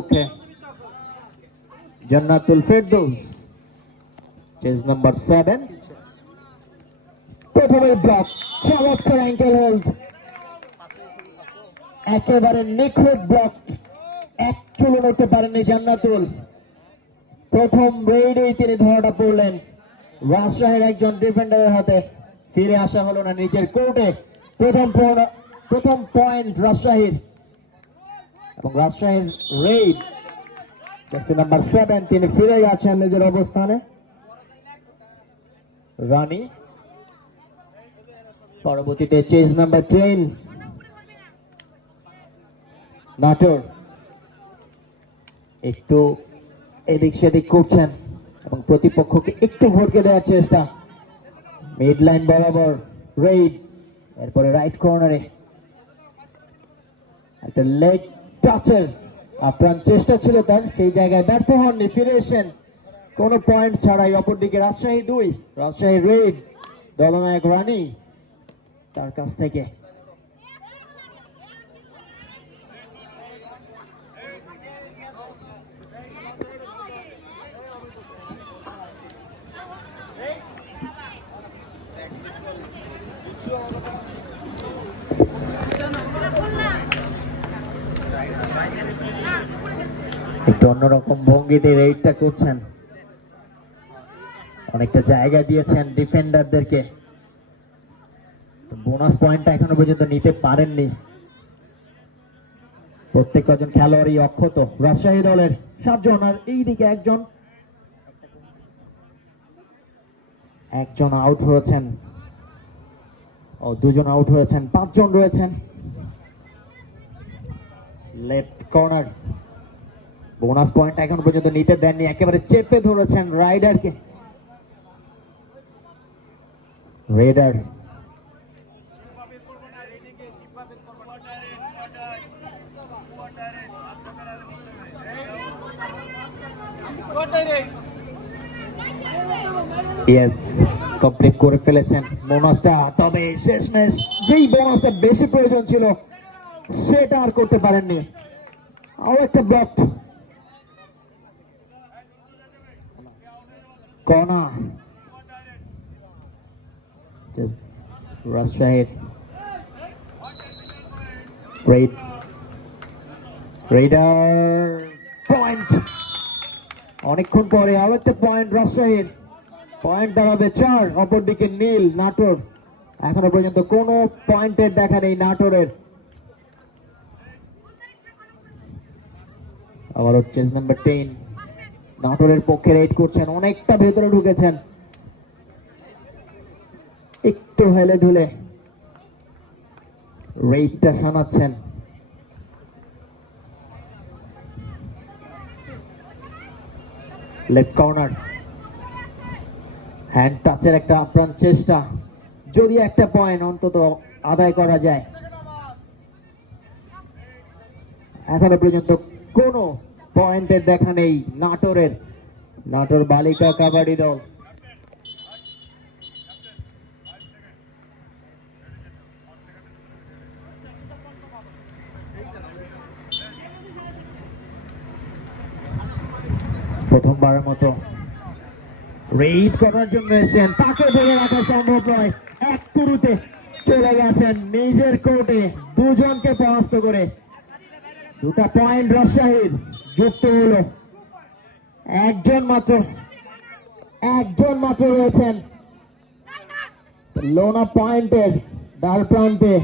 পক্ষে Jannatul Ferdous Chase number 7 প্রথমে block চমৎকার অ্যাঙ্কেল হোল্ড একেবারে নিখুঁত ব্লক এক চুলো নড়তে পারেননি জান্নাতুল প্রথম রেইডেই তিনি ধরাটা পড়লেন রাজশাহীর একজন ডিফেন্ডারের হাতে ফিরে আসা হলো না নিজের কোর্টে প্রথম পয়েন্ট রাজশাহীর এবং রাজশাহীর রেইড জার্সি নাম্বার 7 তিনি ফিরে গেছেন নিজের অবস্থানে রানী পরবর্তীতে চেজ নাম্বার 10 নাটোর একটু এদিক সেদিক করছেন এবং প্রতিপক্ষকে একটু ভরকে দেওয়ার চেষ্টা মিড লাইন বরাবর রেইড এরপরে রাইট কর্নারে একটা লেগ টাচের আপ্রাণ চেষ্টা ছিল তার সেই জায়গায় ব্যর্থ হননি ফিরে এসেছেন কোনো পয়েন্ট ছাড়াই অপরদিকে রাজশাহী 2 রাজশাহী রেইড দলনায়ক রানী তার কাছ থেকে একটু অন্যরকম ভঙ্গিতে রেইডটা করছেন অনেকটা জায়গা দিয়েছেন ডিফেন্ডারদেরকে বোনাস পয়েন্টটা এখনো পর্যন্ত নিতে পারেননি প্রত্যেক কজন খেলোয়াড়ই অক্ষত রাজশাহী দলের 7 জন আর এইদিকে একজন আউট হয়েছেন ও 2 জন আউট হয়েছেন 5 জন রয়েছেন লেফট কর্নার বোনাস পয়েন্ট এখন পর্যন্ত নিতে দেননি একেবারে চেপে ধরেছেন রাইডারকে রেডার ইয়েস কমপ্লিট করে ফেলেছেন বোনাসটা তবে শেষমেশ যেই বোনাসটা বেশি প্রয়োজন ছিল সেটা আর করতে পারেননি আর একটা ব্লক কর্নার রাজশাহীর রেডার পয়েন্ট অনেকক্ষণ পরে আরো একটা পয়েন্ট রাজশাহীর পয়েন্ট দাঁড়াবে 4 অপরদিকে নীল নাটোর এখনো পর্যন্ত কোনো পয়েন্টের দেখা নেই নাটোরের আবার চেজ নাম্বার 10 নাটোরের পক্ষে রেড করছেন অনেকটা ভেতরে ঢুকেছেন একটু হেলে ধুলে রেডটা শানাচ্ছেন লেফট কর্নার হ্যান্ড টাচের একটা আপ্রাণ চেষ্টা যদি একটা পয়েন্ট অন্তত আদায় করা যায় এখনো পর্যন্ত কোনো পয়েন্টের দেখা নেই নাটোর বালিকা কাবাডি দল প্রথমবারের মতো রেড করার জন্য এসেছেন তাকে ধরে রাখা সম্ভব নয় এক পুরুতে চলে গেছেন নিজের কোর্টে 2 জনকে পরাস্ত করে 2টা পয়েন্ট রাজশাহীর যুক্ত হলো একজন মাত্র রয়েছেন লোনা পয়েন্টের ডাল প্রান্তে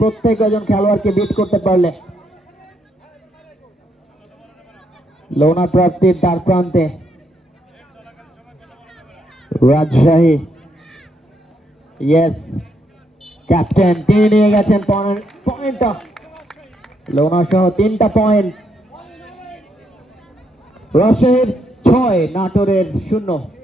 প্রত্যেক জন খেলোয়াড়কে বিট করতে পারলে লোনা প্রাপ্তির দ্বার প্রান্তে রাজশাহী ইয়েস ক্যাপ্টেন তিনি নিয়ে গেছেন পয়েন্টটা লোনা সহ 3টা পয়েন্ট রাজশাহীর 6 নাটোরের 0